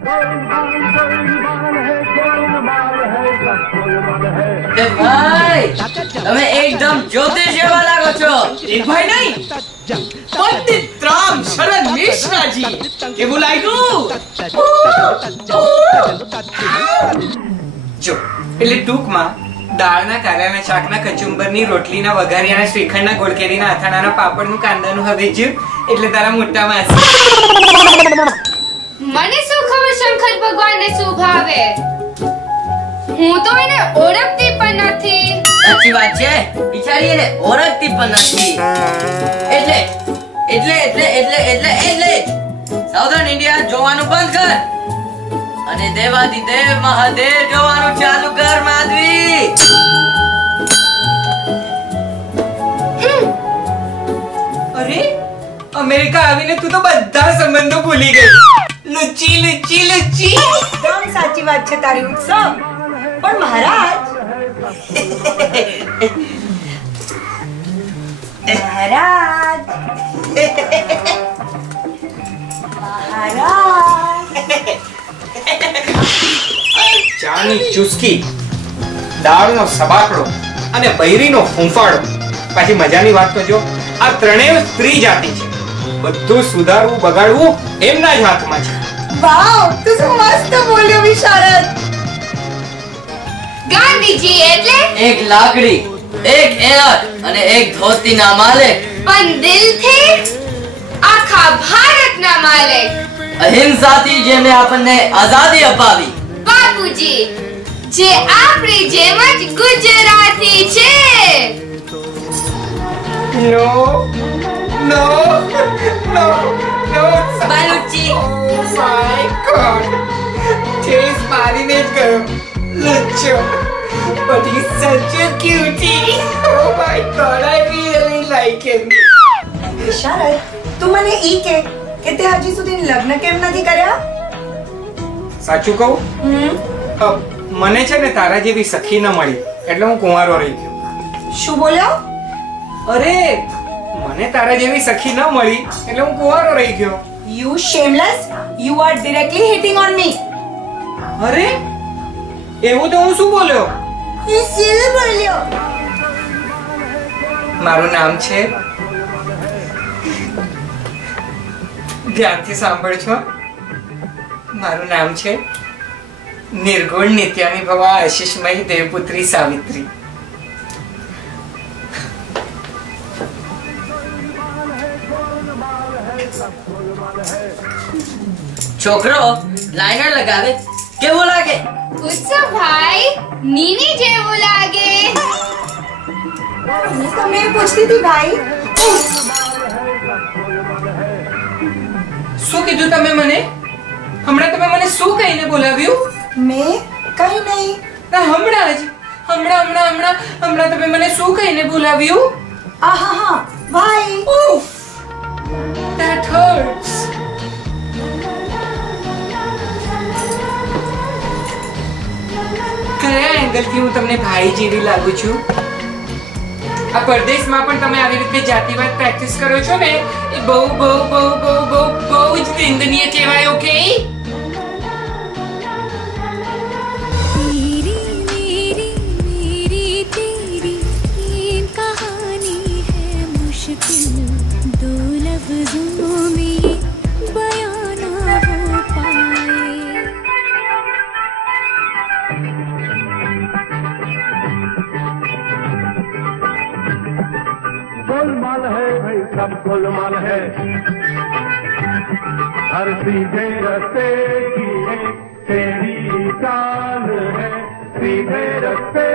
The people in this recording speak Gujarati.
ભાઈ તમે એકદમ જ્યોતિષ જેવા લાગો છો। એક ભાઈ નહીં, પંડિત રામ શરણ મિશ્રાજી કેવું લાગ્યું? જો એટલે ટૂંકમાં દાળના કાલાના શાકના કચુંબરની રોટલીના વઘારિયાના શ્રીખંડના ગોળકેરીના અથાણાના પાપડનું કાંદાનું હવે જ્યું એટલે તારા મોટા માસી। મને શું ખબર શંકર ભગવાનને શું ભાવે? હું તો એને ઓળખતી પણ નથી। સાચી વાત છે, બિચારી એને ઓળખતી પણ નથી। એટલે સાઉથર્ન ઇન્ડિયા જોવાનું બંધ કર અને દેવાદિદેવ મહાદેવ જોવાનું ચાલુ કર માધવી। અરે અમેરિકા આવીને તું તો બધા સંબંધો ભૂલી ગઈ। લુચી લુચી લુચી એકદમ સાચી વાત છે તારી ઉત્સવ। પણ મહારાજ ચાની ચુસ્કી, દાળનો સબાકડો અને બૈરીનો ફૂંફાડો। પાછી મજાની વાત તો જો આ ત્રણેય સ્ત્રી જાતિ છે, બધું સુધારવું બગાડવું એમના જ હાથમાં છે। વાવ, તું શું મસ્ત બોલ્યો વિશારદ। ગાંધીજી એટલે એક લાકડી, એક એરટ અને એક ધોતીના માલિક, પણ દિલથી આખા ભારતના માલિક। અહિંસાથી જેને આપણને આઝાદી અપાવી। બાપુજી જે આપણી જેમ જ ગુજરાતી છે। નો નો નો નો બાલુચી ઓ માય ગોડ, ઠેસ મારીને જ ગયો લુચ્ચો, but he's such a cutie. Oh my god, I really like him. વિશારદ, તું મને ઈ કે તે હજી સુધી લગ્ન કેમ નથી કર્યા? સાચું કહું? મને છે ને તારા જેવી સખી ન મળી એટલે હું કુંવારો રહી ગયો। શું બોલ્યો? અરે મને તારા જેવી સખી ન મળી એટલે હું કુંવારો રહી ગયો। You shameless, you are directly hitting on me. અરે એવું તો હું શું બોલ્યો? You શું બોલ્યો? મારું નામ છે, ધ્યાનથી સાંભળજો, મારું નામ છે નિર્ગુણ નિત્યાની ભવા આશીષમયી દેવપુત્રી સાવિત્રી। છોકરો લાઇનર લગાવે કેવો લાગે? ઉત્સવ ભાઈ નીની જેવું લાગે। હું તમને પૂછતી હતી ભાઈ। શું કીધું તમે મને? હમણાં તમે મને શું કહીને બોલાવ્યું? મેં કઈ નહીં। હમણાં તમે મને શું કહીને બોલાવ્યું? આહા ભાઈ। Oof, that hurts. કયા એંગલથી હું તમને ભાઈ જેવી લાગુ છું? આ પરદેશમાં પણ તમે આવી રીતે જાતિવાદ પ્રેક્ટિસ કરો છો ને, એ બહુ બહુ બહુ બહુ બહુ બહુ જ નિંદનીય કહેવાય। ઓકે, गोलमाल है भाई, सब गोलमाल है। हर सीधे रस्ते की एक तेरी चाल है, सीधे रस्ते